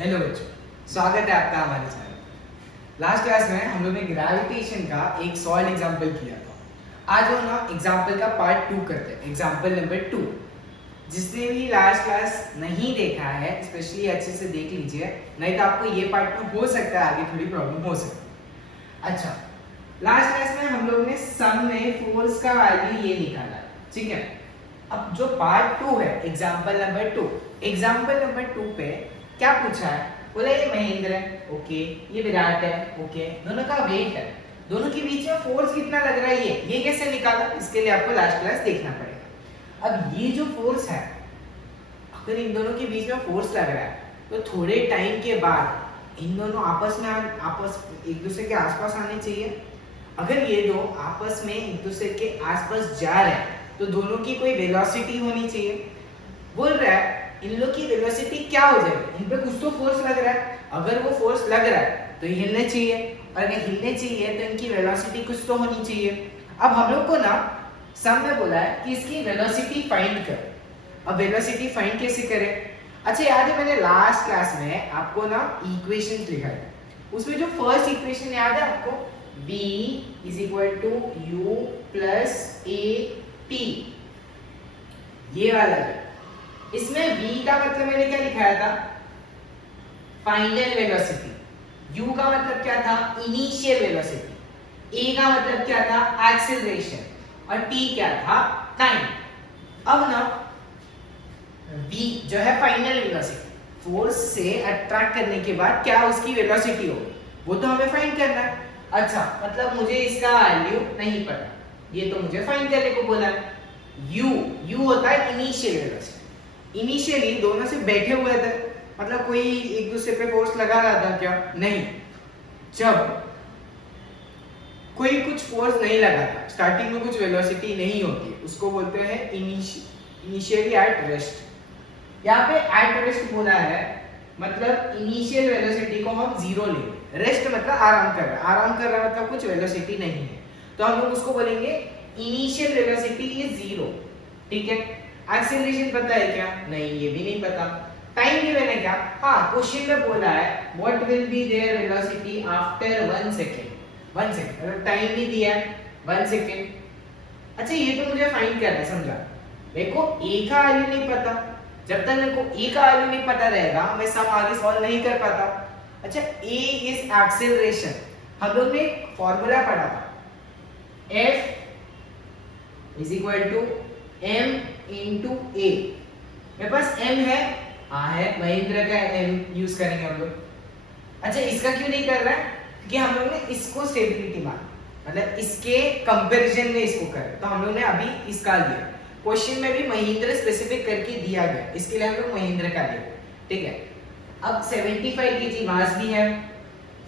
Hello बच्चों, स्वागत है आपका हमारे चैनल। लास्ट क्लास में हम लोग ने ग्रेविटेशन का एक सॉइल एग्जांपल किया था। आज हम ना एग्जांपल का पार्ट 2 करते हैं, एग्जांपल नंबर 2। जिसने भी लास्ट क्लास नहीं देखा है स्पेशली अच्छे से देख लीजिए, नहीं तो आपको ये पार्ट में हो सकता है आगे थोड़ी प्रॉब्लम हो सकती है। अच्छा, लास्ट क्लास में हम लोग ने सम में फोर्स का वैल्यू ये निकाला, ठीक है। अब जो पार्ट 2 है एग्जांपल नंबर 2, एग्जांपल नंबर 2 पे क्या पूछा है, बोला ये महेंद्र है, ओके, ये विराट है, ओके, दोनों का वेट है, दोनों के बीच में फोर्स कितना लग रहा है, ये कैसे निकाला, इसके लिए आपको लास्ट क्लास देखना पड़ेगा। अब ये जो फोर्स है, अगर इन दोनों के बीच में फोर्स लग रहा है तो थोड़े टाइम के बाद इन दोनों आपस एक दूसरे के आसपास आने चाहिए। अगर ये दो आपस में एक दूसरे के आसपास जा रहे हैं तो दोनों की कोई वेलोसिटी होनी चाहिए। बोल रहा है इन लोग की वेलोसिटी क्या हो जाएगी, इन पे कुछ तो फोर्स लग रहा है, अगर वो फोर्स लग रहा है तो ये हिलने चाहिए, और अगर हिलने चाहिए तो इनकी वेलोसिटी कुछ तो होनी चाहिए। अब हम लोग को ना सम में बोला है कि इसकी वेलोसिटी फाइंड कर। अब वेलोसिटी फाइंड कैसे करें? अच्छा, याद है मैंने लास्ट क्लास में आपको ना इक्वेशन लिखा है, उसमें जो फर्स्ट इक्वेशन याद है आपको, v is equal to u plus a t, ये वाला है। इसमें v का मतलब मैंने क्या लिखाया था, फाइनल वेलोसिटी, u का मतलब क्या था, इनिशियल वेलोसिटी, a का मतलब क्या था, एक्सेलरेशन, और t क्या था, टाइम। अब ना v जो है फाइनल वेलोसिटी, फोर्स से अट्रैक्ट करने के बाद क्या उसकी वेलोसिटी होगी, वो तो हमें फाइंड करना है। अच्छा, मतलब मुझे इसका वैल्यू नहीं पता, ये तो मुझे फाइंड करने को बोला है। u होता है इनिशियल वेलोसिटी। इनिशियली दोनों से बैठे हुए थे, मतलब कोई एक दूसरे पे फोर्स लगा रहा था क्या, नहीं। जब कोई कुछ फोर्स नहीं लगा था, स्टार्टिंग में कुछ वेलोसिटी नहीं होती, उसको बोलते हैं इनिशियली एट रेस्ट। यहाँ पे एट रेस्ट बोला है, मतलब इनिशियल वेलोसिटी को हम जीरो लेंगे, रेस्ट मतलब आराम कर रहा है, आराम कर रहा है मतलब कुछ वेलोसिटी नहीं है, तो हम लोग उसको बोलेंगे इनिशियल वेलोसिटी इज जीरो, ठीक है। एक्सेलरेशन पता है क्या, नहीं, ये भी नहीं पता। टाइम गिवन है क्या, हाँ, क्वेश्चन में बोला है what will be there velocity after 1 second, 1 second, मतलब टाइम भी दिया है 1 सेकंड। अच्छा, ये तो मुझे फाइंड करना है, समझा। देखो ए का वैल्यू नहीं पता, जब तक मेरे को ए का वैल्यू नहीं पता रहेगा मैं सम आगे सॉल्व नहीं कर पाता। अच्छा, ए इज एक्सेलरेशन, हम लोग ने एक फार्मूला पढ़ा था, F is equal to m into a. मेरे पास m है, हाँ है, महेंद्र का m यूज करेंगे हम लोग। अच्छा, इसका क्यों नहीं कर रहा है, क्योंकि हम लोग ने इसको स्टेबिलिटी माना, मतलब इसके कंपैरिजन में इसको कर, तो हम लोग ने अभी इसका लिया। क्वेश्चन में भी महेंद्र स्पेसिफिक करके दिया गया, इसके लिए हम लोग महेंद्र का लिया, ठीक है। अब 75 kg मास भी है,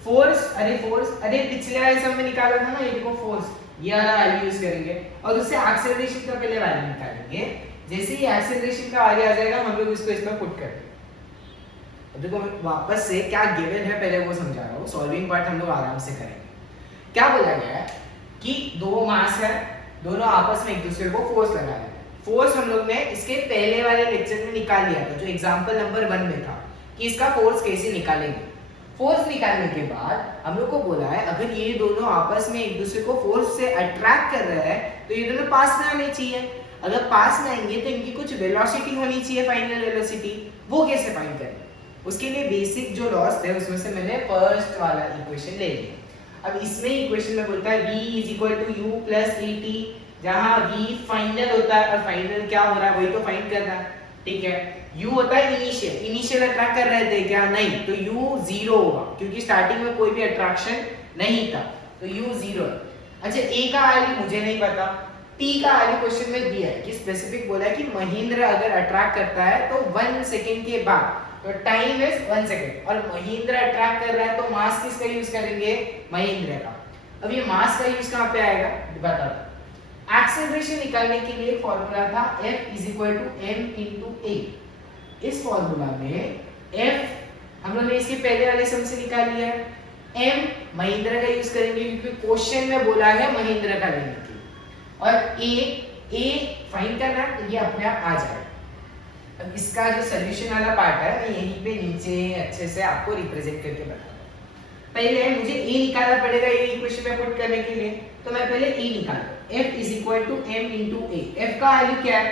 फोर्स, अरे पिछले वाले सब में निकाला था ना, ये देखो फोर्स, ये वाला वैल्यू यूज करेंगे, और उससे एक्सेलरेशन का पहले वैल्यू निकालेंगे। जैसे ही एक्सेलरेशन का वैल्यू आ जाएगा हम लोग इसको इसमें पुट कर देंगे। अब देखो वापस से क्या गिवन है पहले वो समझा रहा हूँ, सॉल्विंग पार्ट हम लोग आराम से करेंगे। क्या बोला गया है कि दो मास है, दोनों आपस में एक दूसरे को फोर्स लगा रहे हैं। फोर्स हम लोग ने इसके पहले वाले लेक्चर में निकाल लिया था, जो एग्जांपल नंबर 1 में था, कि इसका फोर्स कैसे निकालेंगे। फोर्स निकालने के बाद हम लोग को बोला है अगर ये दोनों आपस में एक दूसरे को फोर्स से अट्रैक्ट कर रहे हैं तो ये दोनों पास में आने चाहिए। अगर पास में आएंगे तो इनकी कुछ वेलोसिटी होनी चाहिए, फाइनल वेलोसिटी, वो कैसे फाइंड करें, उसके लिए बेसिक जो लॉस थे उसमें से मैंने फर्स्ट वाला इक्वेशन ले लिया। अब इसमें इक्वेशन में बोलता है v is equal to u plus a t, जहां v फाइनल होता है और फाइनल क्या हो रहा है वही तो फाइंड करना है, ठीक है। u होता है इनिशियल, इनिशियल अट्रैक्ट कर रहे थे क्या, नहीं, तो u जीरो होगा, क्योंकि स्टार्टिंग में कोई भी अट्रैक्शन नहीं था, तो u जीरो है। अच्छा, a का वैल्यू मुझे नहीं पता, t का वैल्यू क्वेश्चन में दिया है कि स्पेसिफिक बोला है कि महेंद्र अगर अट्रैक्ट करता है तो 1 सेकंड के बाद, तो टाइम इज 1 सेकंड, और महेंद्र अट्रैक्ट कर रहा है तो मास किसका यूज करेंगे, महेंद्र का। अब ये मास का यूज कहां पे आएगा बताओ। एक्सेलरेशन निकालने के लिए फॉर्मूला था F is equal to m into a. इस फॉर्मूला में F हम लोग ने इसके पहले वाले सम से निकाल लिया है, m महेंद्र का यूज करेंगे क्योंकि क्वेश्चन में बोला है महेंद्र का लेने के लिए, और a फाइंड करना है, ये अपने आप आ जाएगा। अब इसका जो सोल्यूशन वाला पार्ट है मैं यहीं पे नीचे अच्छे से आपको रिप्रेजेंट करके बताऊंगा। पहले मुझे ए निकालना पड़ेगा ये इक्वेशन में पुट करने के लिए, तो मैं पहले ए निकालता हूं। F is equal to m into a. F का वैल्यू क्या है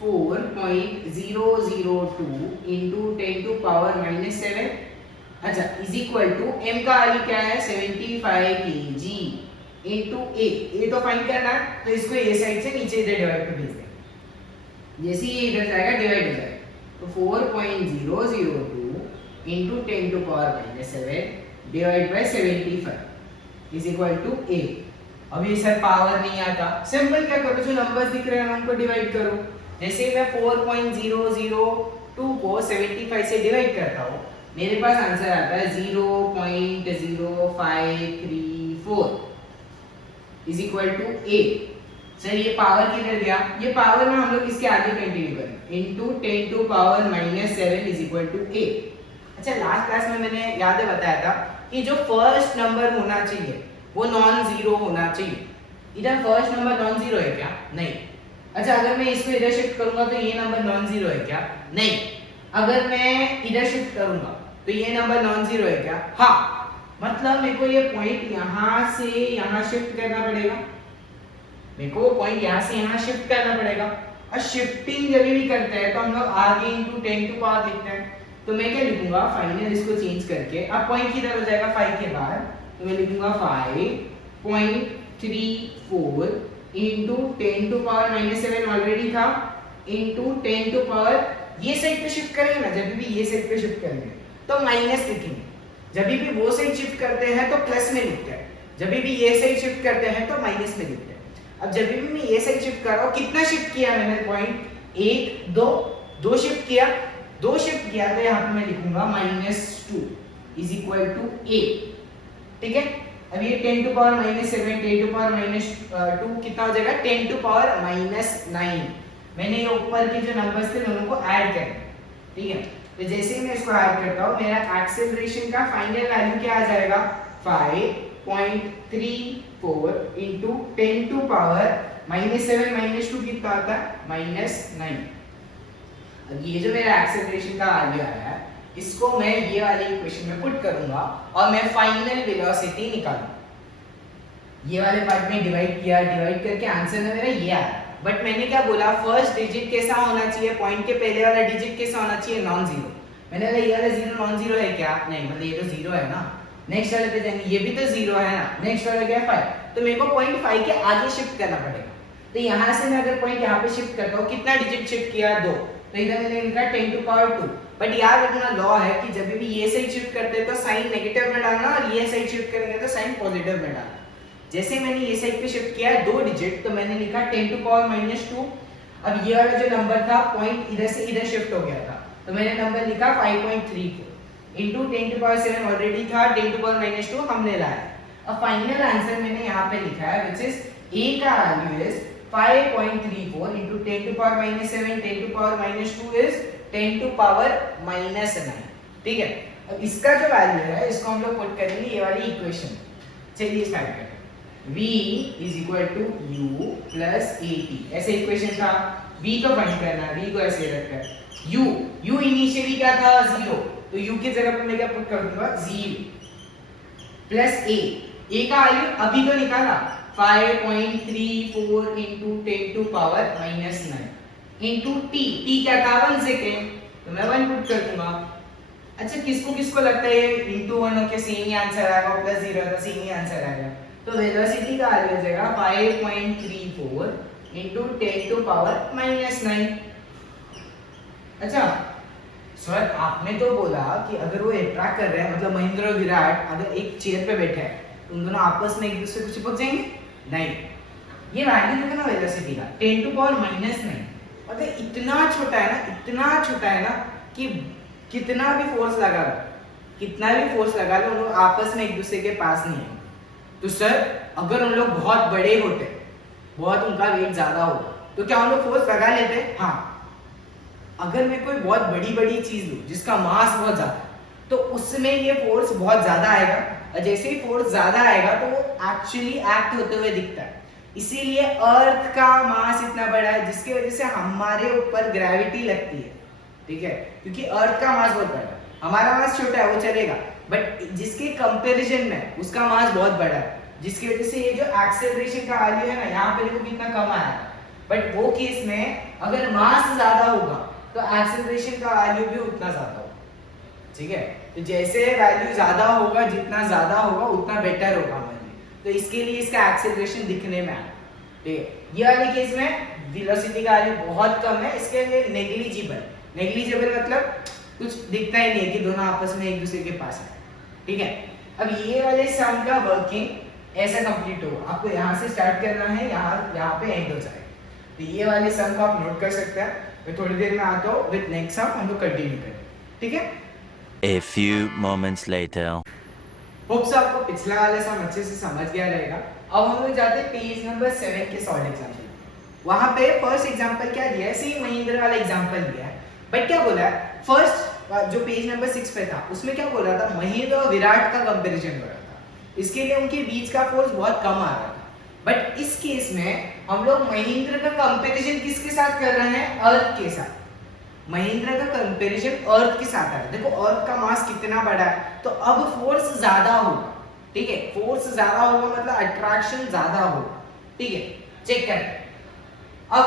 4.002 इंटू 10 टू पावर -7। अच्छा इज इक्वल टू m का वैल्यू क्या है 75 kg इंटू ए। ए तो फाइंड करना है, तो इसको ए साइड से नीचे इधर डिवाइड कर भेज देंगे। जैसे ये इधर जाएगा डिवाइड हो जाएगा, तो 4.002 into 10 to power -7 divide by 75 is equal to a. अब ये सर पावर नहीं आता, सिंपल क्या करो, जो नंबर्स दिख रहे हैं उनको डिवाइड करो। जैसे मैं 4.002 को 75 से डिवाइड करता हूँ, मेरे पास आंसर आता है 0.0534 is equal to a. Sir ये पावर किधर गया, ये पावर में हम लोग इसके आगे कंटिन्यू करेंगे, into 10 to power -7 is equal to a. अच्छा लास्ट क्लास में मैंने याद है बताया था कि जो फर्स्ट नंबर होना चाहिए वो नॉन जीरो होना चाहिए। इधर फर्स्ट नंबर नॉन जीरो है क्या? नहीं। अच्छा अगर मैं इसको इधर शिफ्ट करूंगा तो ये नंबर नॉन जीरो है क्या? नहीं। अगर मैं इधर शिफ्ट करूंगा तो ये नंबर नॉन जीरो है क्या? हाँ। मतलब मेरे को ये पॉइंट यहाँ से यहाँ शिफ्ट करना पड़ेगा, मेरे को पॉइंट यहाँ से यहाँ शिफ्ट करना पड़ेगा। और शिफ्टिंग जब भी करते हैं तो हम लोग आगे इंटू 10 टू पावर लिखते हैं, तो मैं क्या लिखूंगा फाइनल इसको चेंज करके, अब पॉइंट किधर हो जाएगा 5 के बाद, तो मैं लिखूंगा 5.34 इंटू 10 टू पावर -7 ऑलरेडी था, इंटू 10 टू पावर, ये साइड पे शिफ्ट करेंगे ना, जब भी ये साइड पे शिफ्ट करेंगे तो माइनस लिखेंगे, जब भी वो साइड शिफ्ट करते हैं तो प्लस में लिखते हैं, जब भी ये साइड शिफ्ट करते हैं तो माइनस में लिखते हैं। अब जब भी मैं ये साइड शिफ्ट कर रहा हूँ, कितना शिफ्ट किया मैंने पॉइंट 1 2 शिफ्ट किया, 2 शिफ्ट किया, तो यहाँ पे मैं लिखूंगा -2 इज इक्वल टू ए। ठीक है, अब ये 10 टू पावर -7 10 टू पावर -2 कितना हो जाएगा 10 टू पावर -9। मैंने ये ऊपर के जो नंबर्स थे मैं उनको ऐड कर, ठीक है, तो जैसे ही मैं इसको ऐड करता हूँ मेरा एक्सेलरेशन का फाइनल वैल्यू क्या आ जाएगा 5.34 इंटू 10 टू पावर -7 -2 कितना आता है -9। अब ये जो मेरा एक्सेलरेशन का वैल्यू आया है इसको मैं ये वाली इक्वेशन में पुट करूंगा और मैं फाइनल वेलोसिटी निकालूंगा। ये वाले पार्ट में डिवाइड किया, डिवाइड करके आंसर में मेरा ये आया। बट मैंने क्या बोला, फर्स्ट डिजिट कैसा होना चाहिए, पॉइंट के पहले वाला डिजिट कैसा होना चाहिए, नॉन जीरो। मैंने बोला ये वाला जीरो नॉन जीरो है क्या? नहीं, मतलब ये तो जीरो है ना। नेक्स्ट वाले पे जाएंगे, ये भी तो जीरो है ना, नेक्स्ट वाला क्या है 5, तो मेरे को पॉइंट 5 के आगे शिफ्ट करना पड़ेगा। तो यहाँ से मैं अगर पॉइंट यहाँ पे शिफ्ट करता हूँ, कितना डिजिट शिफ्ट किया 2, तो इधर मैंने लिखा 10 टू पावर 2। बट याद रखना लॉ है कि जब भी ये साइड शिफ्ट करते हैं तो साइन नेगेटिव में डालना और ये साइड शिफ्ट करेंगे तो साइन पॉजिटिव में डालना। जैसे मैंने ये साइड पे शिफ्ट किया 2 डिजिट, तो मैंने लिखा 10 टू पावर -2। अब ये वाला जो नंबर था पॉइंट इधर से इधर शिफ्ट हो गया था, तो मैंने नंबर लिखा 5.34 इंटू 10 टू पावर 7 ऑलरेडी था, 10 टू पावर -2 हमने लाया। अब फाइनल आंसर मैंने यहाँ पे लिखा है व्हिच इज a का value is 5.34 into 10 to power -7 10 to power -2 इज 10 टू पावर -9। ठीक है, अब इसका जो वैल्यू है इसको हम लोग पुट करेंगे ये वाली इक्वेशन। चलिए स्टार्ट करते हैं। v is equal to u plus at, ऐसे इक्वेशन था, v को फाइंड करना है, v को ऐसे रखा है, u इनिशियली क्या था 0, तो u की जगह पर मैं क्या पुट कर दूंगा 0 प्लस a का वैल्यू अभी तो निकाला 5.34 into 10 to power -9 into t क्या था 1 सेकेंड, तो मैं 1 पुट कर दूंगा। अच्छा किसको किसको लगता है इंटू 1 होके सेम ही आंसर आएगा, प्लस 0 तो सेम ही आंसर आएगा, तो वेलोसिटी का वैल्यू हो जाएगा 5.34 इंटू 10 टू पावर -9। अच्छा सर आपने तो बोला कि अगर वो अट्रैक्ट कर रहे हैं, मतलब महेंद्र और विराट अगर एक चेयर पे बैठे हैं तो उन दोनों आपस में एक दूसरे को चिपक जाएंगे? नहीं। ये वैल्यू देखो ना वेलोसिटी का 10 टू पावर -9, अगर इतना छोटा है ना कि कितना भी फोर्स लगा लो उन लोग आपस में एक दूसरे के पास नहीं है। तो सर अगर उन लोग बहुत बड़े होते, बहुत उनका वेट ज्यादा हो, तो क्या उन लोग फोर्स लगा लेते? हाँ। अगर मैं कोई बहुत बड़ी चीज लूं जिसका मास बहुत ज्यादा, तो उसमें ये फोर्स बहुत ज्यादा आएगा, और जैसे ही फोर्स ज्यादा आएगा तो वो एक्चुअली एक्ट होते हुए दिखता है। इसीलिए अर्थ का मास इतना बड़ा है जिसकी वजह से हमारे ऊपर ग्रेविटी लगती है। ठीक है, क्योंकि अर्थ का मास बहुत बड़ा है, हमारा मास छोटा है वो चलेगा, बट जिसके कंपैरिजन में उसका मास बहुत बड़ा है, जिसकी वजह से ये जो एक्सेलरेशन का वैल्यू है ना, यहाँ पे देखो कितना कम आया है, बट वो केस में अगर मास ज्यादा होगा तो एक्सेलरेशन का वैल्यू भी उतना ज्यादा होगा, ठीक है। तो जैसे वैल्यू ज्यादा होगा, जितना ज्यादा होगा उतना बेटर होगा हमारे लिए, तो इसके लिए इसका एक्सेलरेशन दिखने में आया, ठीक है। ये वाले केस में वेलोसिटी का वैल्यू बहुत कम है, इसके लिए नेग्लिजिबल मतलब कुछ दिखता ही नहीं है कि दोनों आपस में एक दूसरे के पास है, ठीक है। अब ये वाले सम का वर्किंग ऐसा कंप्लीट हो, आपको यहाँ से स्टार्ट करना है, यहाँ पे एंड हो जाएगा, तो ये वाले सम को आप नोट कर सकते हैं। मैं थोड़ी देर में आता हूँ विद नेक्स्ट सम, हम लोग कंटिन्यू करें, ठीक है। A few moments later. Hope so आपको पिछला वाला सम अच्छे से समझ गया रहेगा। अब हम लोग जाते हैं पेज नंबर 7 के सॉल्व एग्जांपल। वहां पे फर्स्ट एग्जांपल क्या दिया है, सेम महिंद्रा वाला एग्जांपल दिया है, बट क्या बोला है, फर्स्ट जो पेज नंबर 6 पे था उसमें क्या बोल रहा था, महिंद्रा और विराट का कंपैरिजन हो रहा था, इसके लिए उनके बीच का फोर्स बहुत कम आ रहा था। बट इस केस में हम लोग महिंद्रा का कंपैरिजन किसके साथ कर रहे हैं, अर्थ के साथ। महिंद्रा का कंपैरिजन अर्थ के साथ है, देखो अर्थ का मास कितना बड़ा है, तो अब फोर्स ज्यादा होगा, ठीक है, फोर्स ज्यादा होगा मतलब अट्रैक्शन ज्यादा होगा, ठीक है। चेक कर, अब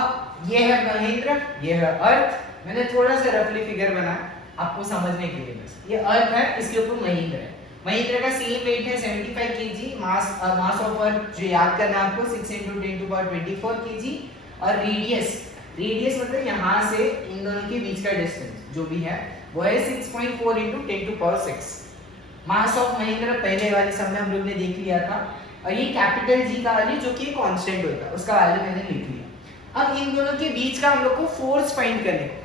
ये है महिंद्रा, ये है अर्थ, मैंने थोड़ा सा रफली फिगर बनाया आपको समझने के लिए, बस ये अर्थ है, इसके ऊपर महिंद्रा है। महिंद्रा का सेम वेट है 75 केजी, मास ऑफ अर्थ जो याद करना है आपको 6 × 10⁻24 केजी, और रेडियस मतलब यहाँ से इन दोनों के बीच का डिस्टेंस जो भी है वो है 6.4 × 10⁻6। मास ऑफ महिंद्रा पहले वाले सम में हम लोग ने देख लिया था, और ये कैपिटल जी का वैल्यू जो कि कांस्टेंट होता है उसका वैल्यू मैंने लिख लिया। अब इन दोनों के बीच का हम लोग को फोर्स फाइंड करने को,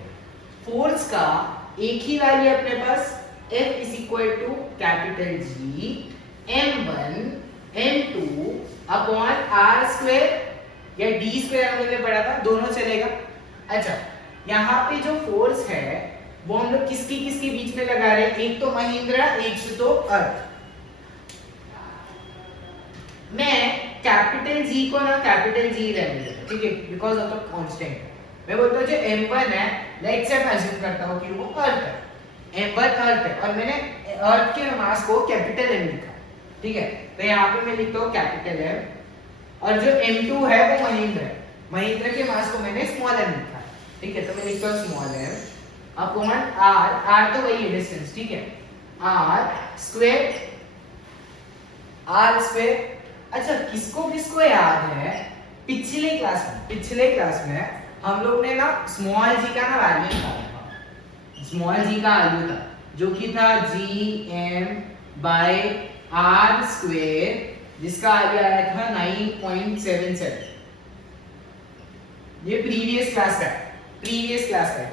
फोर्स का एक ही वैल्यू अपने पास, F = capital G m1 m2 upon r² या d² हम लोग ने पढ़ा था, दोनों चलेगा। अच्छा, यहाँ पे जो फोर्स है वो हम लोग किसके बीच में लगा रहे हैं, एक तो महिंद्रा, एक से तो अर्थ। मैं कैपिटल G को ना कैपिटल G रहने देता हूं, ठीक है, बिकॉज ऑफ द कांस्टेंट। मैं बोलता हूं जो m1 है, लेट्स से मैं अज्यूम करता हूं कि वो अर्थ है, m1 अर्थ है, और मैंने अर्थ के मास को कैपिटल M लिखा, ठीक है, तो यहाँ पे मैं लिखता हूँ कैपिटल M, और जो m2 है वो महिंद्रा है, महिंद्रा के मास को मैंने स्मॉल m लिखा, ठीक है, तो मैं लिखता हूँ स्मॉल m अपॉन r तो वही है डिस्टेंस, ठीक है, r²। अच्छा, किसको याद है, पिछले क्लास में हम लोग ने ना स्मॉल g का ना वैल्यू निकाला था, स्मॉल g का वैल्यू था जो कि था Gm/r², जिसका वैल्यू आया था 9.77। ये प्रीवियस क्लास का है,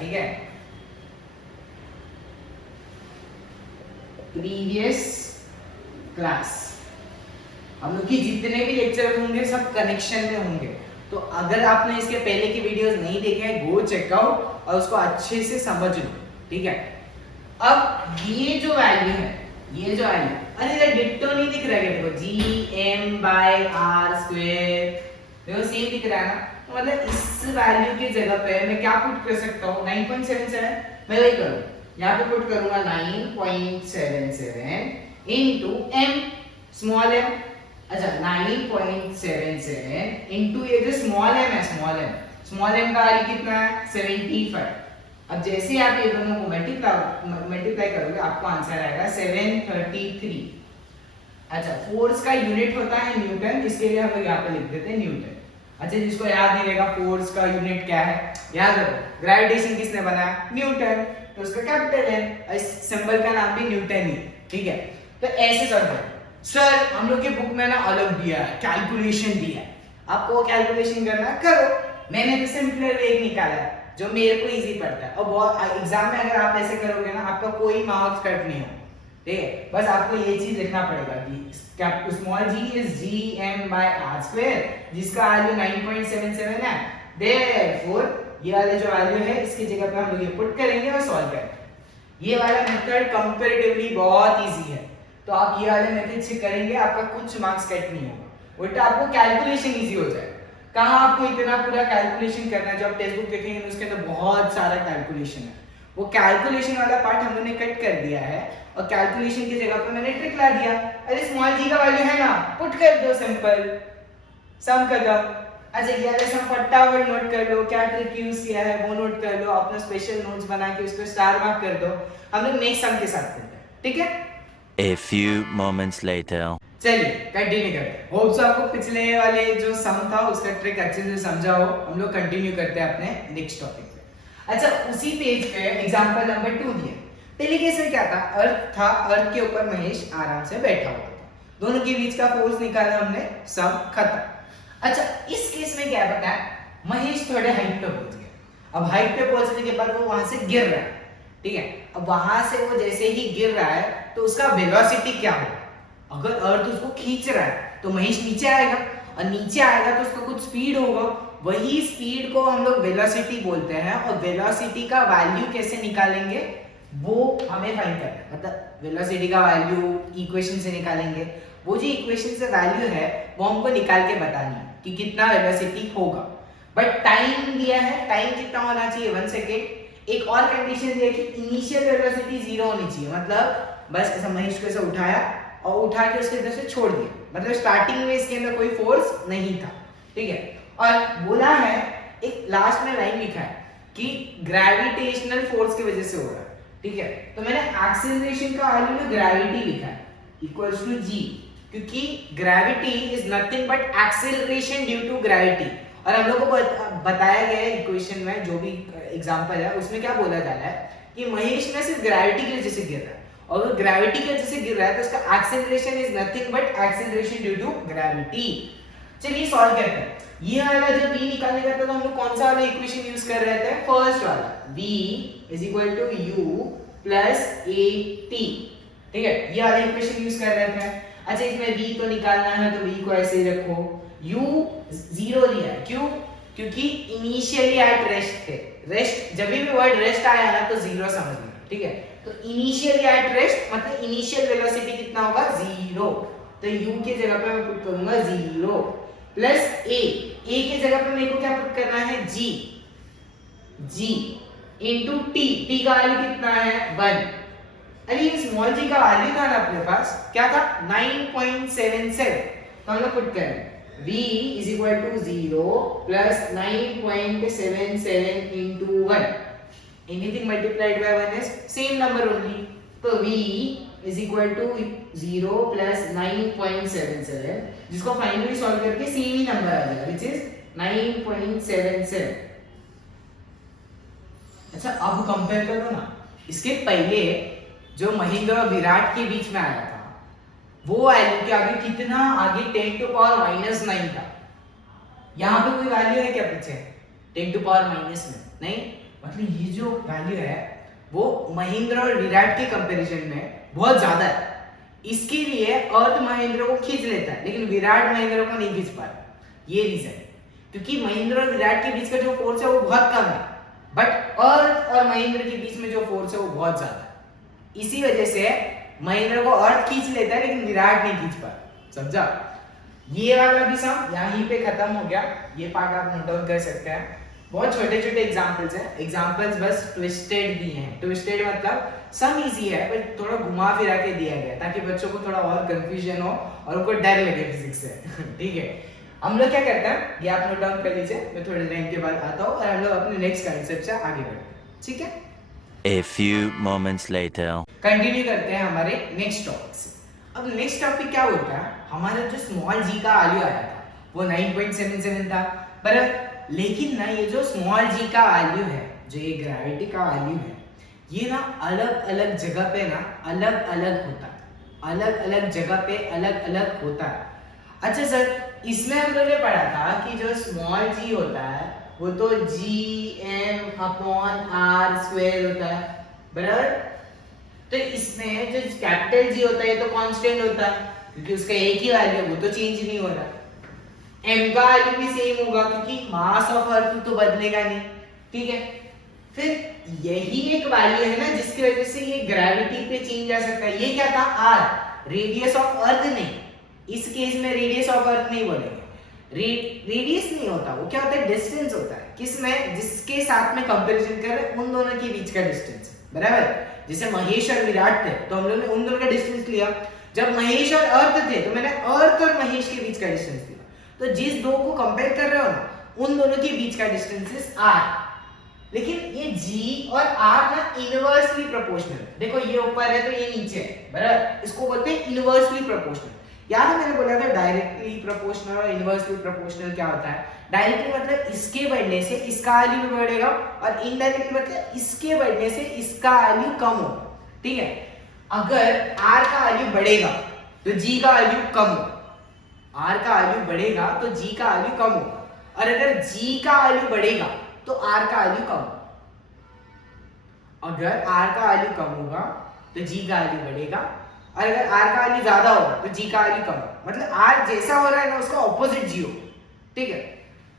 ठीक है, प्रीवियस क्लास। हम लोग की जितने भी लेक्चर होंगे सब कनेक्शन में होंगे, तो अगर आपने इसके पहले की वीडियोस नहीं देखे हैं, गो चेकआउट और उसको अच्छे से समझ लो, ठीक है। अब ये जो वैल्यू है, अरे ये डिट्टो नहीं दिख रहा है, देखो Gm/r², देखो सेम दिख रहा है ना, तो मतलब इस वैल्यू की जगह पे मैं क्या पुट कर सकता हूँ, 9.77, मैं वही करूँ, यहाँ पे पुट करूंगा 9.77 into m, स्मॉल m। अच्छा, 9.77 into ये जो स्मॉल m है, स्मॉल m का वैल्यू कितना है, 75। अब जैसे ही आप ये दोनों को मल्टीप्लाई करोगे आपको आंसर आएगा 733। अच्छा, फोर्स का यूनिट होता है न्यूटन, इसके लिए हम लोग यहाँ पे लिख देते हैं न्यूटन। अच्छा, जिसको याद नहीं रहेगा फोर्स का यूनिट क्या है, याद रखो, ग्रेविटेशन किसने बनाया, न्यूटन, तो उसका कैपिटल है, इस सिंबल का नाम भी न्यूटन ही, ठीक है। तो ऐसे सॉल्व करो। सर हम लोग के बुक में ना अलग दिया है, कैलकुलेशन दिया है, आपको कैलकुलेशन करना करो, मैंने तो सिंपलर वे निकाला है जो मेरे को इजी पड़ता है, और बहुत एग्जाम में अगर आप ऐसे करोगे ना आपका कोई मार्क्स कट नहीं हो, ठीक है। बस आपको ये चीज लिखना पड़ेगा कि स्मॉल g इज Gm/r², जिसका वैल्यू 9.77 है, देयरफॉर ये वाला जो वैल्यू है इसकी जगह पे हम लोग ये पुट करेंगे और सॉल्व करेंगे। ये वाला मेथड कंपैरेटिवली बहुत इजी है, तो आप ये वाले मेथड से करेंगे, आपका कुछ मार्क्स कट नहीं होगा, उल्टा आपको कैलकुलेशन इजी हो जाएगा। कहाँ आपको इतना पूरा कैलकुलेशन करना है, जब टेक्स्ट बुक देखेंगे उसके अंदर बहुत सारा कैलकुलेशन है, वो कैलकुलेशन वाला पार्ट हम लोग ने कट कर दिया है और कैलकुलेशन की जगह पर मैंने ट्रिक ला दिया। अरे स्मॉल जी का वैल्यू है ना, पुट कर दो, सिंपल, सम खत्म। अच्छा ये वाला सम फटाफट नोट कर लो, क्या ट्रिक यूज किया है वो नोट कर लो, अपना स्पेशल नोट्स बना के उसको स्टार मार्क कर दो। हम लोग नेक्स्ट सम के साथ करते हैं, ठीक है? A few moments later. चलिए कंटिन्यू करते हैं। होप सो आपको पिछले वाले जो सम था उसका ट्रिक अच्छे से समझा हो। हम लोग कंटिन्यू करते हैं अपने नेक्स्ट टॉपिक पे। अच्छा उसी पेज पे एग्जांपल नंबर 2 दिया। पहले केस में क्या था, अर्थ था, अर्थ के ऊपर महेश आराम से बैठा हुआ था, दोनों के बीच का फोर्स निकाला हमने, सम खत्म। अच्छा इस केस में क्या है पता है, महेश थोड़े हाइट पे पहुंच गया। अब हाइट पे पहुंचने के बाद वो वहां से गिर रहा है, ठीक है? अब वहां से वो जैसे ही गिर रहा है तो उसका वेलोसिटी क्या हो, अगर अर्थ उसको खींच रहा है तो महेश नीचे आएगा, और नीचे आएगा तो उसका कुछ स्पीड होगा, वही स्पीड को हम लोग वेलोसिटी बोलते हैं। और वेलोसिटी का वैल्यू कैसे निकालेंगे वो हमें फाइंड करना है। मतलब वेलोसिटी का वैल्यू इक्वेशन से निकालेंगे, वो जो इक्वेशन से वैल्यू है वो हमको निकाल के बतानी है कि कितना वेलोसिटी होगा। बट टाइम दिया है, टाइम कितना होना चाहिए, 1 सेकेंड। एक और कंडीशन दिया है कि इनिशियल वेलोसिटी 0 होनी चाहिए, मतलब बस ऐसा महेश को ऐसे उठाया और उठा के उसके अंदर से छोड़ दिया, मतलब स्टार्टिंग में इसके अंदर कोई फोर्स नहीं था, ठीक है? और बोला है, एक लास्ट में लाइन लिखा है कि ग्रेविटेशनल फोर्स की वजह से हो रहा है, ठीक है? तो मैंने एक्सीलरेशन का वैल्यू में ग्रेविटी लिखा है इक्वल्स टू g, क्योंकि gravity is nothing but acceleration due to gravity. और हम लोग को बताया गया है इक्वेशन में, जो भी एग्जांपल है उसमें क्या बोला जा रहा है कि महेश में सिर्फ ग्रेविटी की वजह से गिर रहा है, और अगर ग्रेविटी की वजह से गिर रहा है तो इसका acceleration is nothing but acceleration due to gravity. चलिए सॉल्व करते हैं। ये वाला जब v निकालने का था तो हम लोग कौन सा वाला इक्वेशन यूज कर रहे थे, फर्स्ट वाला, v is equal to u plus at, ठीक है? ये वाला इक्वेशन यूज कर रहे थे। अच्छा इसमें v तो निकालना है तो v को ऐसे ही रखो, u 0 लिया है, क्यों? क्योंकि इनिशियली एट रेस्ट थे, रेस्ट जब भी वर्ड रेस्ट आया ना तो 0 समझना, ठीक है? तो इनिशियली एट रेस्ट मतलब इनिशियल वेलोसिटी कितना होगा, 0। तो u की जगह पे मैं पुट करूंगा 0 प्लस a की जगह पे मेरे को क्या पुट करना है, g इनटू t का वैल्यू कितना है, 1। अरे ये स्मॉल g का वैल्यू था ना अपने पास, क्या था, 9.77। तो हम लोग पुट करें v is equal to 0 plus 9.77 into 1. Anything multiplied by 1 is same number only. तो v is equal to 0 plus 9.77, जिसको फाइनली सॉल्व करके सेम ही नंबर आ जाएगा, which is 9.77। अच्छा अब कंपेयर करो ना, इसके पहले जो महेंद्र और विराट के बीच में आया था वो वैल्यू के आगे कितना आगे 10 टू पावर माइनस 9 था। यहाँ पे कोई वैल्यू है क्या पीछे 10 टू पावर माइनस में, नहीं? मतलब ये जो वैल्यू है वो महेंद्र और विराट के कंपैरिजन में बहुत ज्यादा है। इसके लिए अर्थ महेंद्र को खींच लेता है लेकिन विराट महेंद्र को नहीं खींच पाता। ये रीजन है क्योंकि महेंद्र और विराट के बीच का जो फोर्स है वो बहुत कम है, बट अर्थ और महेंद्र के बीच में जो फोर्स है वो बहुत ज्यादा है। इसी वजह से महेंद्र को अर्थ खींच लेता है लेकिन विराट नहीं खींच पाता। समझा? ये वाला भी सम यहीं पे खत्म हो गया। ये पार्ट आप नोट डाउन कर सकते हैं। बहुत छोटे छोटे एग्जांपल्स हैं, एग्जांपल्स बस ट्विस्टेड दिए हैं। ट्विस्टेड मतलब सम इजी है पर थोड़ा घुमा फिरा के दिया गया ताकि बच्चों को थोड़ा और कंफ्यूजन हो और उनको डर लगे फिजिक्स से। ठीक है, हम लोग क्या करते हैं ये आप नोट डाउन कर लीजिए, मैं थोड़े टाइम के बाद आता हूँ और हम लोग अपने नेक्स्ट कॉन्सेप्ट से आगे बढ़ते हैं। ठीक है, A few moments later. Continue करते हैं हमारे नेक्स्ट टॉपिक से। अब नेक्स्ट टॉपिक क्या होता है, हमारा जो स्मॉल जी का वैल्यू आया था वो 9.77 था, पर लेकिन ना ये जो स्मॉल जी का वैल्यू है, जो ये ग्रेविटी का वैल्यू है, ये ना अलग अलग जगह पे ना अलग अलग होता है, अलग अलग जगह पे अलग अलग होता है। अच्छा सर, इसमें हम लोगों ने पढ़ा था कि जो स्मॉल जी होता है वो तो gm अपॉन r स्क्वायर होता है, बराबर? तो इसमें जो कैपिटल जी होता है ये तो कांस्टेंट होता है क्योंकि उसका एक ही वैल्यू है, वो तो चेंज नहीं हो रहा। m का वैल्यू भी सेम होगा क्योंकि मास ऑफ अर्थ तो बदलेगा नहीं। ठीक है, फिर यही एक वैल्यू है ना जिसकी वजह से ये ग्रेविटी पे चेंज आ सकता है। ये क्या था, r, रेडियस ऑफ अर्थ नहीं, इस केस में रेडियस ऑफ अर्थ नहीं बोलेंगे, रेडियस नहीं होता, वो क्या होता है, डिस्टेंस होता है। किसमें, जिसके साथ में कंपैरिजन कर रहे हैं उन दोनों के बीच का डिस्टेंस, बराबर। जैसे महेश और विराट थे तो हम लोगों ने उन दोनों का डिस्टेंस लिया। जब महेश और अर्थ थे तो मैंने अर्थ और महेश के बीच का डिस्टेंस लिया। तो जिस दो को कंपेयर कर रहे हो ना, उन दोनों के बीच का डिस्टेंस इज r। लेकिन ये g और r ना इनवर्सली प्रोपोर्शनल है। देखो ये ऊपर है तो ये नीचे है, बराबर। इसको बोलते हैं इनवर्सली प्रोपोर्शनल। याद है मैंने बोला था डायरेक्टली प्रोपोर्शनल और इनवर्सली प्रोपोर्शनल क्या होता है। डायरेक्टली मतलब इसके बढ़ने से इसका वैल्यू भी बढ़ेगा, और इनडायरेक्टली मतलब इसके बढ़ने से इसका वैल्यू कम होगा, ठीक है। अगर r का वैल्यू बढ़ेगा तो g का वैल्यू कम होगा, r का वैल्यू बढ़ेगा तो g का वैल्यू कम होगा, और अगर g का वैल्यू बढ़ेगा तो r का वैल्यू कम होगा। अगर r का वैल्यू कम होगा तो g का वैल्यू बढ़ेगा, और अगर r का वैल्यू ज्यादा होगा तो g का वैल्यू कम होगा। मतलब r जैसा हो रहा है ना उसका ऑपोजिट g हो, ठीक है।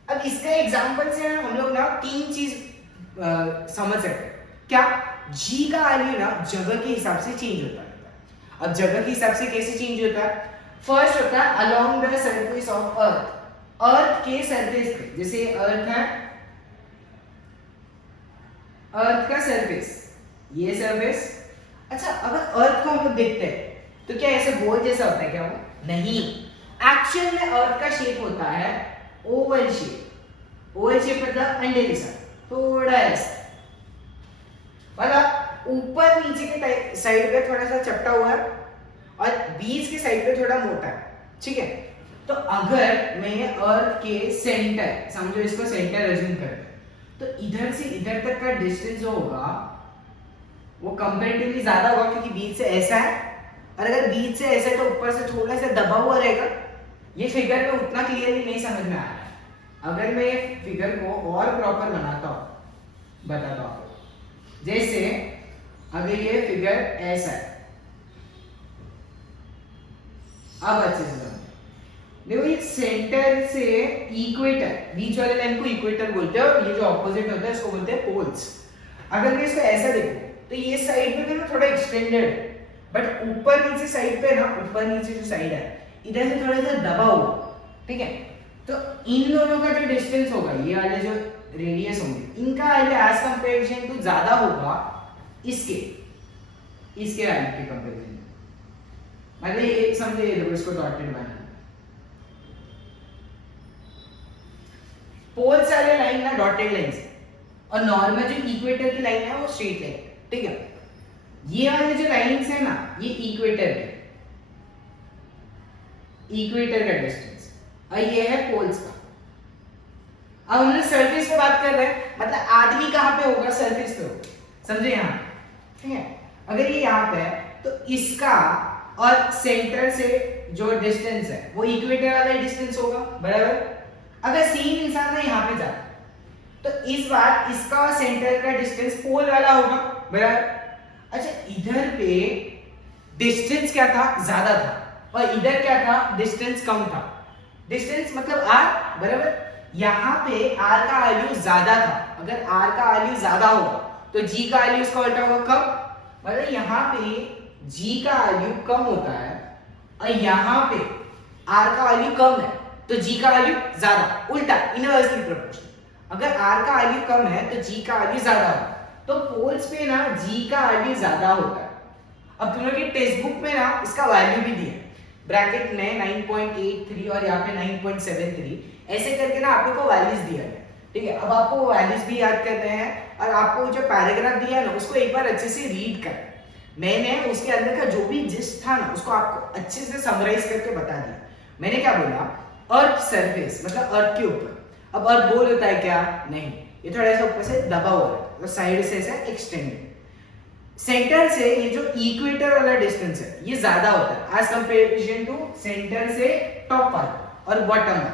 अब इसका एग्जांपल से हम लोग ना तीन चीज समझ सकते हैं। क्या, g का वैल्यू ना जगह के हिसाब से चेंज होता है। अब जगह के हिसाब से कैसे चेंज होता है? फर्स्ट होता है along the surface of earth. Earth के सरफेस पे, जैसे अर्थ है, अर्थ का सरफेस, ये सरफेस। अच्छा, अगर अर्थ को हम लोग देखते हैं तो क्या ऐसे गोल जैसा होता है क्या? वो नहीं, एक्चुअल में अर्थ का शेप होता है ओवल शेप। ओवल शेप मतलब अंडे जैसा, थोड़ा ऐसा, मतलब ऊपर नीचे के साइड पे थोड़ा सा चपटा हुआ है और बीच के साइड पे थोड़ा मोटा है, ठीक है। तो अगर मैं अर्थ के सेंटर, समझो इसको सेंटर अज्यूम करते हैं, तो इधर से इधर तक का डिस्टेंस जो होगा वो कंपैरेटिवली ज्यादा होगा, क्योंकि बीच से ऐसा है, और अगर बीच से ऐसा है तो ऊपर से थोड़ा सा दबा हुआ रहेगा। ये फिगर में उतना क्लियरली नहीं समझ में आ रहा है। अगर मैं ये फिगर को और प्रॉपर बनाता हूँ, बताता हूँ आपको। जैसे अगर ये फिगर ऐसा है, अब अच्छे से समझो। देखो ये सेंटर से इक्वेटर, बीच वाले लाइन को इक्वेटर बोलते हैं, और ये जो ऑपोजिट होता है इसको बोलते हैं पोल्स। अगर मैं इसको ऐसा देखूं तो ये साइड पे ना थोड़ा एक्सटेंडेड है, बट ऊपर नीचे साइड पे ना, ऊपर नीचे जो साइड है इधर से थोड़ा सा दबा हुआ, ठीक है। तो इन दोनों का जो डिस्टेंस होगा, ये वाले जो रेडियस होंगे, इनका वैल्यू एज कंपैरिजन टू ज्यादा होगा इसके वैल्यू के कंपैरिजन में। मतलब ये समझे, ये देखो इसको डॉटेड बनाना। पोल्स वाले लाइन ना डॉटेड लाइन है, और नॉर्मल जो इक्वेटर की लाइन है वो स्ट्रेट लाइन, ठीक है। ये वाले जो लाइंस है ना, ये इक्वेटर का डिस्टेंस, और ये है पोल्स का। अब हम लोग सरफेस पे बात कर रहे हैं, मतलब आदमी कहां पे होगा? सरफेस पे होगा, समझे यहाँ, ठीक है। अगर ये यहाँ पे है तो इसका और सेंटर से जो डिस्टेंस है वो इक्वेटर वाला डिस्टेंस होगा, बराबर। अगर सेम इंसान ना यहाँ पे जाता तो इस बार इसका और सेंटर का डिस्टेंस पोल वाला होगा, बराबर। अच्छा, इधर पे डिस्टेंस क्या था? ज्यादा था, और इधर क्या था? डिस्टेंस कम था। डिस्टेंस मतलब r, बराबर। यहाँ पे r का वैल्यू ज्यादा था। अगर r का वैल्यू ज्यादा होगा तो g का वैल्यू इसका उल्टा होगा, कम। मतलब यहाँ पे g का वैल्यू कम होता है, और यहाँ पे r का वैल्यू कम है तो g का वैल्यू ज्यादा, उल्टा, इनवर्सली प्रोपोर्शनल। अगर r का वैल्यू कम है तो g का वैल्यू ज्यादा होगा। तो पोल्स पे ना g का वैल्यू ज्यादा होता है। अब तुम लोग के टेक्स्ट बुक में ना इसका वैल्यू भी दिया है, ब्रैकेट में 9.83 और यहाँ पे 9.73, ऐसे करके ना आप लोग को वैल्यूज दिया है, ठीक है। अब आपको वो वैल्यूज भी याद करने हैं, और आपको जो पैराग्राफ दिया है ना उसको एक बार अच्छे से रीड कर। मैंने उसके अंदर का जो भी जिस्ट था ना उसको आपको अच्छे से समराइज करके बता दिया। मैंने क्या बोला? अर्थ सरफेस मतलब अर्थ के ऊपर। अब अर्थ गोल होता है क्या? नहीं, ये थोड़ा सा ऊपर से दबा हुआ है, तो साइड से ऐसा एक्सटेंडेड। सेंटर से ये जो इक्वेटर वाला डिस्टेंस है ये ज्यादा होता है एज कंपेरिजन टू सेंटर से टॉप वाला और बॉटम वाला।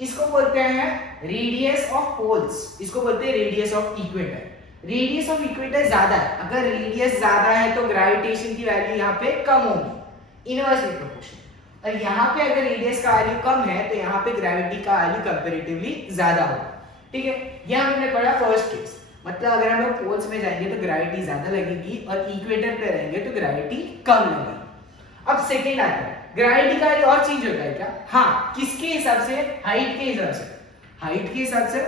इसको बोलते हैं रेडियस ऑफ पोल्स, इसको बोलते हैं radius of equator. Radius of equator ज्यादा है, अगर रेडियस ज्यादा है तो ग्रेविटेशन की वैल्यू यहाँ पे कम होगी, इनवर्सली प्रोपोर्शनल। और यहाँ पे अगर रेडियस का वैल्यू कम है तो यहाँ पे ग्रेविटी का वैल्यू कंपैरेटिवली ज्यादा होगा, ठीक है। यह हमने पढ़ा फर्स्ट केस, मतलब अगर हम लोग पोल्स में जाएंगे तो ग्रेविटी ज्यादा लगेगी और इक्वेटर पे रहेंगे तो ग्रेविटी कम लगेगी। अब सेकंड आता है, ग्रेविटी का वैल्यू और चेंज होता है क्या? हाँ, किसके हिसाब से? हाइट के हिसाब से। हाइट के हिसाब से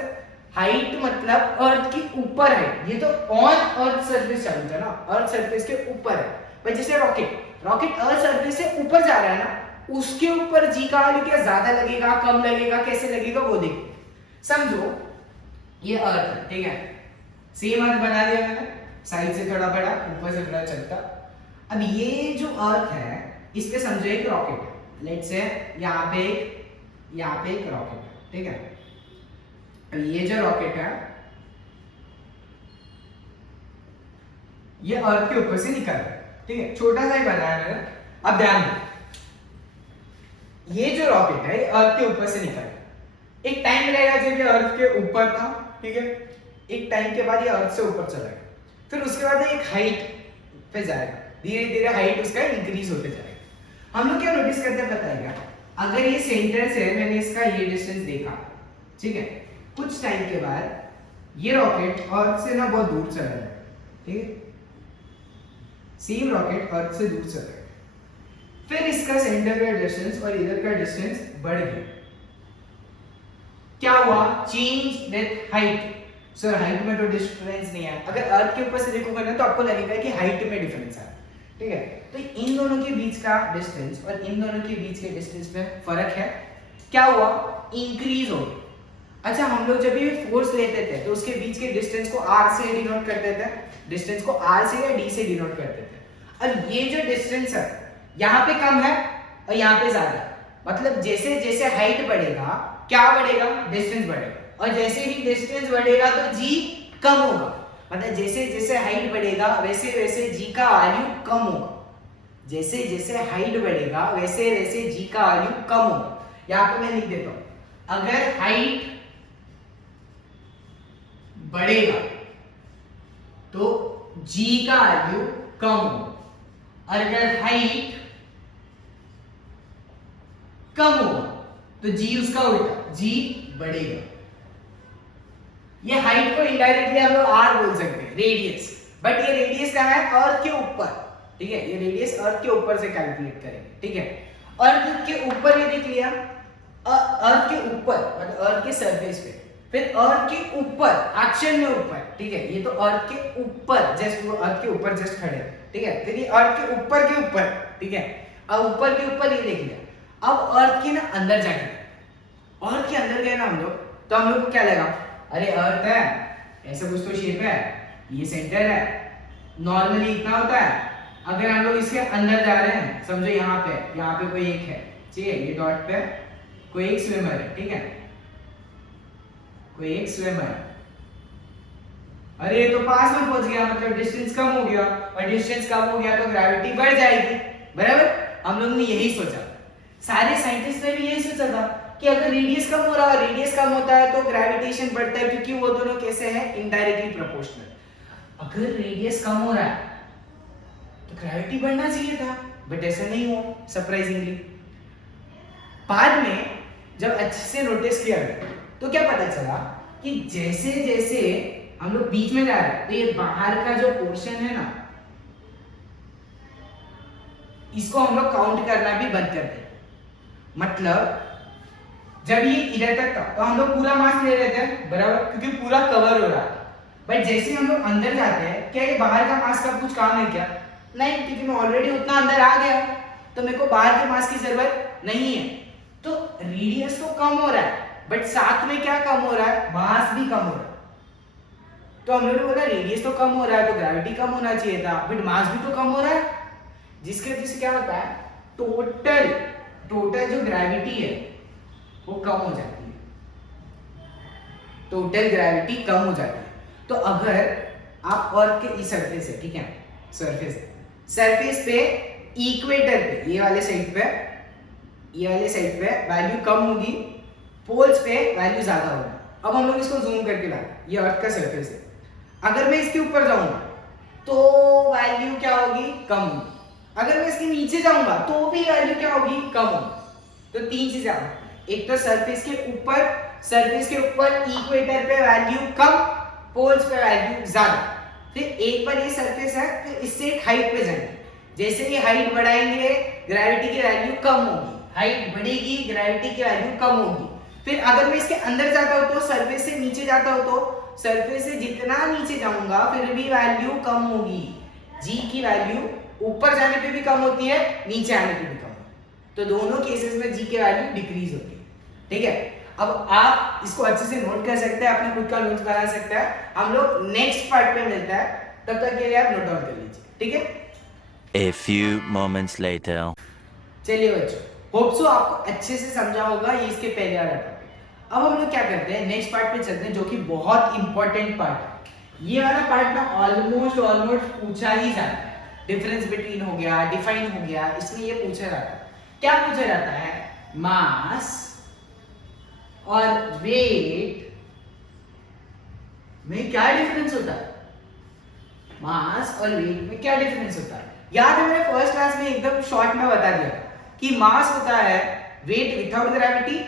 हाइट मतलब अर्थ के ऊपर है, ये तो ऑन अर्थ सरफेस चालू था ना, अर्थ सरफेस के ऊपर है। पर जैसे रॉकेट अर्थ सरफेस से ऊपर जा रहा है ना, उसके ऊपर जी का वैल्यू क्या ज्यादा लगेगा, कम लगेगा, कैसे लगेगा वो देखो। समझो ये अर्थ है, ठीक है, सेम अर्थ बना दिया मैंने, साइड से थोड़ा बड़ा, ऊपर से थोड़ा चलता। अब ये जो अर्थ है इस पे समझो एक रॉकेट है, लेट्स से यहाँ पे एक रॉकेट है, ठीक है। अब ये जो रॉकेट है ये अर्थ के ऊपर से निकल रहा है, ठीक है, छोटा सा ही बनाया मैंने। अब ध्यान दो, ये जो रॉकेट है अर्थ के ऊपर से निकल रहा है। एक टाइम रहेगा जब ये अर्थ के ऊपर था, ठीक है, एक टाइम के बाद ये अर्थ से ऊपर चला गया, फिर उसके बाद एक हाइट पे जाएगा, धीरे धीरे हाइट उसका इंक्रीज होते जाएगा। हम लोग क्या नोटिस करते हैं पता है क्या, अगर ये सेंटर से मैंने इसका ये डिस्टेंस देखा, ठीक है, कुछ टाइम के बाद ये रॉकेट अर्थ से ना बहुत दूर चला जाएगा, ठीक है, सेम रॉकेट अर्थ से दूर चला गया, फिर इसका सेंटर का डिस्टेंस और इधर का डिस्टेंस बढ़ गया। क्या हुआ, change with height. Sir height में तो डिफरेंस नहीं है, अगर अर्थ के ऊपर से देखोगे ना तो आपको लगेगा कि हाइट में डिफरेंस है, ठीक है। तो इन दोनों के बीच का डिस्टेंस और इन दोनों के बीच के डिस्टेंस में फर्क है, क्या हुआ, इंक्रीज हो गया। अच्छा, हम लोग जब भी फोर्स लेते थे तो उसके बीच के डिस्टेंस को r से डिनोट करते थे, डिस्टेंस को r से या d से डिनोट करते थे। अब ये जो डिस्टेंस है यहाँ पे कम है और यहाँ पे ज्यादा है, मतलब जैसे जैसे हाइट बढ़ेगा क्या बढ़ेगा, डिस्टेंस बढ़ेगा, और जैसे ही डिस्टेंस बढ़ेगा तो g कम होगा, मतलब जैसे जैसे हाइट बढ़ेगा वैसे वैसे g का वैल्यू कम होगा, जैसे जैसे हाइट बढ़ेगा वैसे वैसे g का वैल्यू कम होगा। यहाँ पे मैं लिख देता हूँ, अगर हाइट बढ़ेगा तो g का वैल्यू कम होगा, और अगर हाइट कम होगा तो g उसका उल्टा, g बढ़ेगा। ये हाइट को इनडायरेक्टली हम लोग r बोल सकते हैं, रेडियस, बट ये रेडियस कहाँ है, अर्थ के ऊपर, ठीक है, ये रेडियस अर्थ के ऊपर से कैलकुलेट करेंगे, ठीक है। अर्थ के ऊपर ये देख लिया, अर्थ के ऊपर मतलब अर्थ के सरफेस पे, फिर अर्थ के ऊपर एक्शन में ऊपर, ठीक है, ये तो अर्थ के ऊपर जस्ट, वो अर्थ के ऊपर जस्ट खड़े हैं, ठीक है, फिर ये अर्थ के ऊपर, ठीक है। अब ऊपर के ऊपर ये देख लिया, अब अर्थ के ना अंदर जाके, अर्थ के अंदर गए ना हम लोग, तो हम लोग को क्या लगा, अरे अर्थ है, ऐसा कुछ तो शेप है, ये सेंटर है, नॉर्मली इतना होता है। अगर हम लोग इसके अंदर जा रहे हैं, समझो यहाँ पे कोई एक है, ठीक है, ये डॉट पे कोई एक स्विमर है, ठीक है, कोई एक स्विमर है, अरे तो पास में पहुंच गया, मतलब डिस्टेंस कम हो गया, और डिस्टेंस कम हो गया तो ग्रेविटी बढ़ जाएगी, बराबर। हम लोग ने यही सोचा, सारे साइंटिस्ट ने भी यही सोचा था कि अगर रेडियस कम हो रहा है, रेडियस कम होता है तो ग्रेविटेशन बढ़ता है, क्योंकि वो दोनों कैसे हैं, इनडायरेक्टली प्रोपोर्शनल। अगर रेडियस कम हो रहा है तो ग्रेविटी बढ़ना चाहिए था, बट ऐसा नहीं हुआ, सरप्राइजिंगली। बाद में जब अच्छे से नोटिस किया गया तो क्या पता चला कि जैसे जैसे हम लोग बीच में जा रहे हैं तो ये बाहर का जो पोर्शन है ना, इसको हम लोग काउंट करना भी बंद कर दें। मतलब जब ये इधर तक था तो हम लोग पूरा मास ले रहे थे, बराबर, क्योंकि पूरा कवर हो रहा है। बट जैसे हम लोग अंदर जाते हैं, क्या ये बाहर का मास का कुछ काम है क्या, नहीं, क्योंकि मैं ऑलरेडी उतना अंदर आ गया तो मेरे को बाहर के मास की जरूरत नहीं है। तो रेडियस तो कम हो रहा है, बट साथ में क्या कम हो रहा है, मास भी कम हो रहा है। तो हम लोगों ने बोला रेडियस तो कम हो रहा है तो ग्रेविटी कम होना चाहिए था, बट मास भी तो कम हो रहा है, जिसके वजह से क्या होता है, टोटल जो ग्रेविटी है वो कम हो जाती है, टोटल ग्रेविटी कम हो जाती है। तो अगर आप अर्थ के इस सरफेस है, ठीक है, सरफेस पे इक्वेटर पे ये वाले साइड पे वैल्यू कम होगी, पोल्स पे वैल्यू ज्यादा होगी। अब हम लोग इसको जूम करके लाए, ये अर्थ का सरफेस है, अगर मैं इसके ऊपर जाऊंगा तो वैल्यू क्या होगी, कम होगी, अगर मैं इसके नीचे जाऊंगा तो भी वैल्यू क्या होगी, कम होगी। तो तीन चीजें आ, एक तो सरफेस के ऊपर इक्वेटर पे वैल्यू कम, पोल्स पे वैल्यू ज्यादा। फिर एक बार ये सरफेस है, फिर इससे एक हाइट पे जाएंगे, जैसे ही हाइट बढ़ाएंगे ग्रेविटी की वैल्यू कम होगी, हाइट बढ़ेगी ग्रेविटी की वैल्यू कम होगी। फिर अगर मैं इसके अंदर जाता हूं तो सरफेस से नीचे जाता हूं तो सरफेस से जितना नीचे जाऊंगा फिर भी वैल्यू कम होगी। जी की वैल्यू ऊपर जाने पे भी कम होती है, नीचे आने पे भी कम होती है, तो दोनों केसेस में जी की वैल्यू डिक्रीज होती है। ठीक है, अब आप इसको अच्छे से नोट कर सकते हैं, अपने खुद का नोट्स बना सकते हैं। हम लोग नेक्स्ट पार्ट पे मिलता है, तब तक के लिए आप नोट डाउन कर लीजिए। ठीक है, A few moments later. चलिए बच्चों, होप सो आपको अच्छे से समझा होगा ये इसके पहले वाला टॉपिक। अब हम लोग क्या करते हैं, नेक्स्ट पार्ट पे चलते हैं, जो कि बहुत इंपॉर्टेंट पार्ट है। ये वाला पार्ट ना ऑलमोस्ट पूछा ही जाता है। डिफरेंस बिटवीन हो गया, डिफाइन हो गया, इसमें ये पूछा जाता है। क्या पूछा जाता है, मास और वेट में क्या डिफरेंस होता है। मास और वेट में क्या डिफरेंस होता है। याद है मैंने फर्स्ट क्लास में एकदम शॉर्ट में बता दिया कि मास होता है वेट विदाउट ग्रेविटी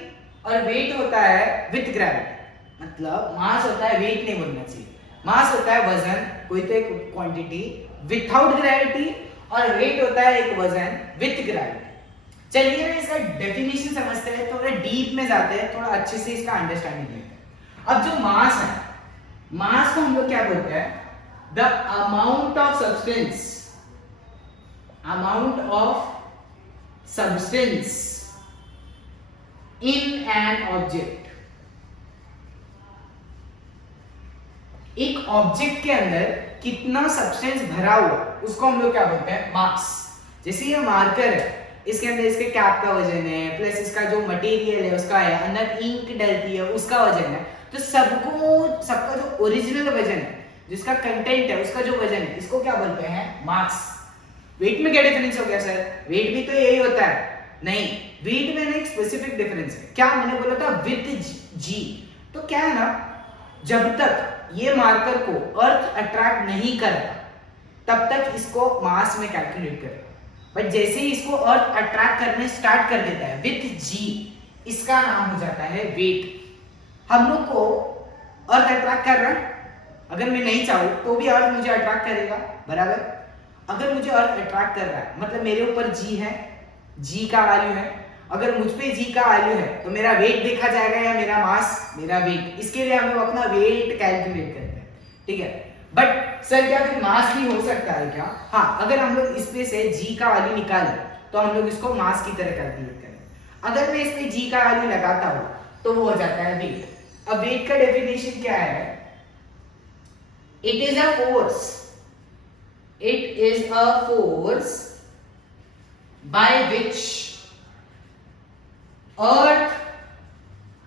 और वेट होता है विद ग्रेविटी। मतलब मास होता है, वेट नहीं बोलना चाहिए, मास होता है वजन, कोई तो एक क्वांटिटी विदाउट ग्रेविटी, और वेट होता है एक वजन विद ग्रेविटी। चलिए ना इसका डेफिनेशन समझते हैं, थोड़ा डीप में जाते हैं, थोड़ा अच्छे से इसका अंडरस्टैंडिंग लेते हैं। अब जो मास है, मास को हम लोग क्या बोलते हैं, the amount of substance, amount of substance in an object। एक ऑब्जेक्ट के अंदर कितना सब्सटेंस भरा हुआ उसको हम लोग क्या बोलते हैं, मास। जैसे ये मार्कर है, इसके अंदर इसके कैप का वजन है, प्लस इसका जो मटेरियल है उसका है, अंदर इंक डलती है उसका वजन है, तो सबका जो ओरिजिनल वजन है, जिसका कंटेंट है उसका जो वजन है, इसको क्या बोलते हैं, मास। वेट में क्या डिफरेंस हो गया सर, वेट भी तो यही होता है। नहीं, वेट में एक स्पेसिफिक डिफरेंस है। क्या मैंने बोला था, विद जी। तो क्या है ना, जब तक ये मार्कर को अर्थ अट्रैक्ट नहीं करता तब तक इसको मास में कैलकुलेट करेगा, बट जैसे ही इसको अर्थ अट्रैक्ट करने स्टार्ट कर देता है विद जी, इसका नाम हो जाता है वेट। हम लोग को अर्थ अट्रैक्ट कर रहा है, अगर मैं नहीं चाहूं तो भी अर्थ मुझे अट्रैक्ट करेगा, बराबर। अगर मुझे अर्थ अट्रैक्ट कर रहा है मतलब मेरे ऊपर जी है, जी का वैल्यू है, अगर मुझ पे जी का वैल्यू है तो मेरा वेट देखा जाएगा या मेरा मास, मेरा वेट। इसके लिए हम लोग अपना वेट कैलकुलेट करते हैं। ठीक है, बट सर क्या फिर मास भी हो सकता है क्या? हाँ, अगर हम लोग इसमें से जी का वैल्यू निकाल लें तो हम लोग इसको मास की तरह कैलकुलेट करें। अगर मैं इसमें जी का वैल्यू लगाता हूं तो वो हो जाता है वेट। अब वेट का डेफिनेशन क्या है, it is a force, it is a force by which earth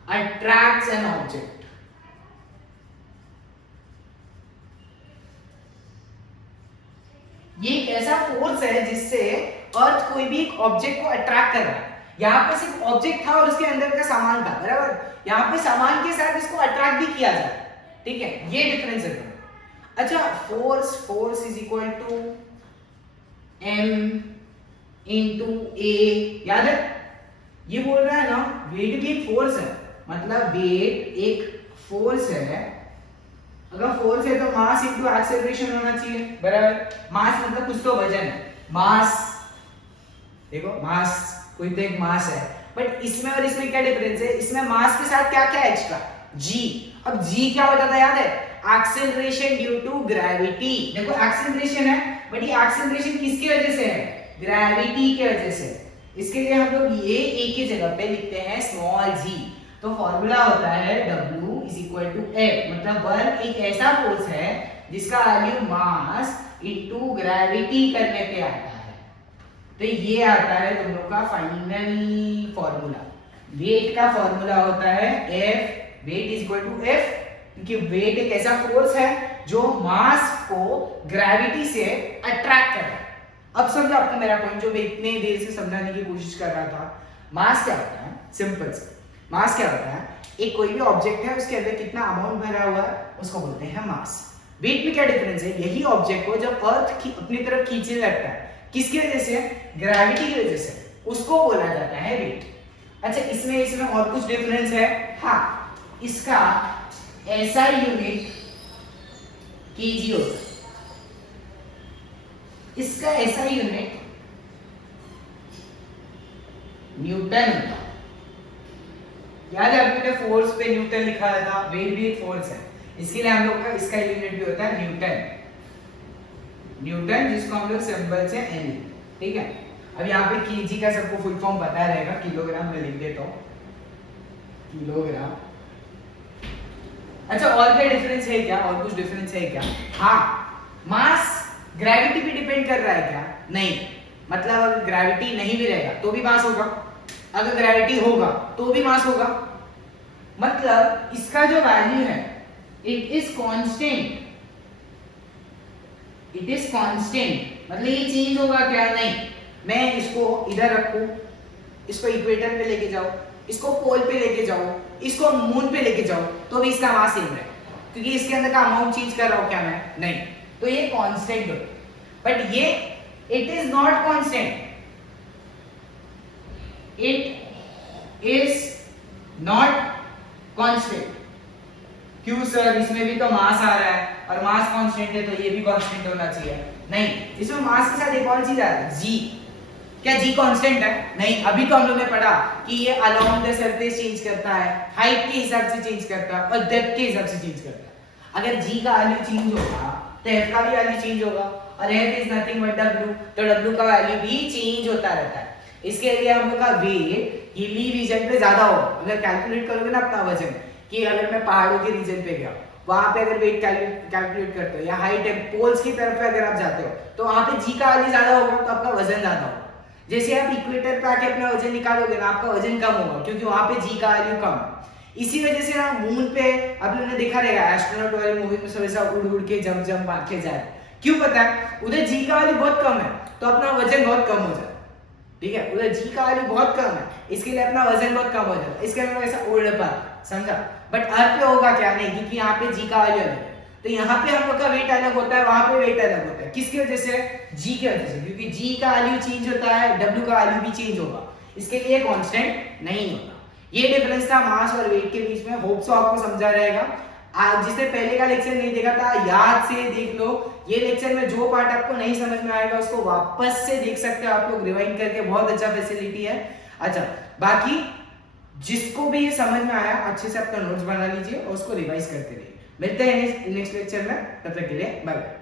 attracts an object। ये एक ऐसा फोर्स है जिससे अर्थ कोई भी एक ऑब्जेक्ट को अट्रैक्ट कर रहा है। यहाँ पे सिर्फ ऑब्जेक्ट था और उसके अंदर का सामान था, बराबर। यहाँ पे सामान के साथ इसको अट्रैक्ट भी किया जाए। ठीक है, ये डिफरेंस है। अच्छा, force is equal to m into a, याद है? ये बोल रहा है ना, वेट भी एक फोर्स है, मतलब वेट एक फोर्स है। अगर फोर्स है तो मास इंटू एक्सेलरेशन होना चाहिए, बराबर। मास मतलब कुछ तो वजन है, मास। देखो मास, कोई तो एक मास है, बट इसमें और इसमें क्या डिफरेंस है, इसमें मास के साथ क्या क्या है एक्स्ट्रा, जी। अब जी क्या होता था, याद है? Acceleration due to gravity. देखो एक्सेलरेशन है, बट ये एक्सेलरेशन किसकी वजह से है, ग्रेविटी की वजह से। इसके लिए हम लोग ये एक ही जगह पे लिखते हैं स्मॉल जी। तो फॉर्मूला होता है W is equal to F, मतलब वर्क एक ऐसा फोर्स है जिसका वैल्यू मास इनटू ग्रेविटी करने पे आता है। तो ये आता है तुम लोग का फाइनल फॉर्मूला। वेट का फॉर्मूला होता है F, weight is equal to F, क्योंकि वेट एक ऐसा फोर्स है जो मास को ग्रेविटी से अट्रैक्ट कर रहा है। अब समझो आपको मेरा पॉइंट, जो मैं इतने देर से समझाने की कोशिश कर रहा था। मास क्या होता है, सिंपल से मास क्या होता है, एक कोई भी ऑब्जेक्ट है उसके अंदर कितना अमाउंट भरा हुआ है उसको बोलते हैं मास। वेट में क्या डिफरेंस है, यही ऑब्जेक्ट को जब अर्थ अपनी तरफ खींचने लगता है, किसकी वजह से, ग्रेविटी की वजह से, उसको बोला जाता है वेट। अच्छा, इसमें और कुछ डिफरेंस है। हाँ, इसका SI यूनिट केजी होता है, इसका SI यूनिट न्यूटन होता है। याद है हमने फोर्स पे न्यूटन लिखा था, वेट भी एक फोर्स है, इसके लिए हम लोग का इसका यूनिट भी होता है न्यूटन, न्यूटन जिसको हम लोग सिंबल से एन, ठीक है। अब यहाँ पे केजी का सबको फुल फॉर्म पता रहेगा, किलोग्राम में लिख देता हूँ, किलोग्राम। अच्छा और क्या डिफरेंस है क्या, और कुछ डिफरेंस है क्या? हाँ, मास ग्रेविटी पे डिपेंड कर रहा है क्या? नहीं, मतलब अगर ग्रेविटी नहीं भी रहेगा तो भी मास होगा, अगर ग्रेविटी होगा तो भी मास होगा, मतलब इसका जो वैल्यू है it is constant, it is constant, मतलब ये चेंज होगा क्या? नहीं। मैं इसको इधर रखूं, इसको इक्वेटर पे लेके जाओ, इसको पोल पे लेके जाओ, इसको मून पे लेके जाओ, तो भी इसका मास सेम है, क्योंकि इसके अंदर का अमाउंट चेंज कर रहा हूं क्या मैं? नहीं, तो ये कांस्टेंट है। बट ये it is not constant, it is not constant. क्यों सर, इसमें भी तो मास आ रहा है और मास कांस्टेंट है तो ये भी कांस्टेंट होना चाहिए। नहीं, इसमें मास के साथ एक और चीज आ रहा है, जी। क्या जी कांस्टेंट है? नहीं, अभी तो हम लोग ने पढ़ा कि ये अलोंग द सरफेस चेंज करता है, हाइट के हिसाब से चेंज करता है और डेप्थ के हिसाब से चेंज करता है। अगर जी का वैल्यू चेंज होगा तो एफ का भी वैल्यू चेंज होगा, और F is nothing but W, तो डब्ल्यू का वैल्यू भी चेंज होता रहता है। इसके लिए हम लोग का वेट हिली रीजन पे ज्यादा होगा। अगर कैलकुलेट करोगे ना अपना वजन, कि अगर मैं पहाड़ों के रीजन पे गया, वहां पे अगर वेट कैलकुलेट करते हो, या हाइट है पोल्स की तरफ पे अगर आप जाते हो, तो वहां पे जी का वैल्यू ज्यादा होगा तो आपका वजन ज्यादा होगा। जैसे आप इक्वेटर पे आके अपना वजन निकालोगे ना, आपका वजन कम होगा, क्योंकि वहां पे जी का वैल्यू कम। इसी वजह से ना मून पे आप लोगों ने देखा रहेगा एस्ट्रोनॉट वाली मूवी में, सब ऐसा उड़ उड़ के जंप मार के जाए। क्यों पता है? उधर जी का वैल्यू बहुत कम है तो अपना वजन बहुत कम हो जाता है, ठीक है। उधर जी का वैल्यू बहुत कम है, इसके लिए अपना वजन बहुत कम हो जाता है, इसके लिए ऐसा उड़ पाता, समझा? बट अर्थ पे होगा क्या? नहीं, क्योंकि यहाँ पे जी का वैल्यू अलग है, तो यहाँ पे हम लोग का वेट अलग होता है, वहां पे वेट अलग होता है। किसकी वजह से? जी की वजह से, क्योंकि जी का वैल्यू चेंज होता है, डब्ल्यू का वैल्यू भी चेंज होगा, इसके लिए कांस्टेंट नहीं होता। ये डिफरेंस था मास और वेट के बीच में। होप सो आपको समझा रहेगा। आज जिसने पहले का लेक्चर नहीं देखा था, याद से देख लो। ये लेक्चर में जो पार्ट आपको नहीं समझ में आएगा उसको वापस से देख सकते हो आप लोग रिवाइंड करके, बहुत अच्छा फैसिलिटी है। अच्छा, बाकी जिसको भी ये समझ में आया अच्छे से अपना नोट्स बना लीजिए और उसको रिवाइज करते रहिए। मिलते हैं नेक्स्ट लेक्चर में, तब तक के लिए बाय बाय।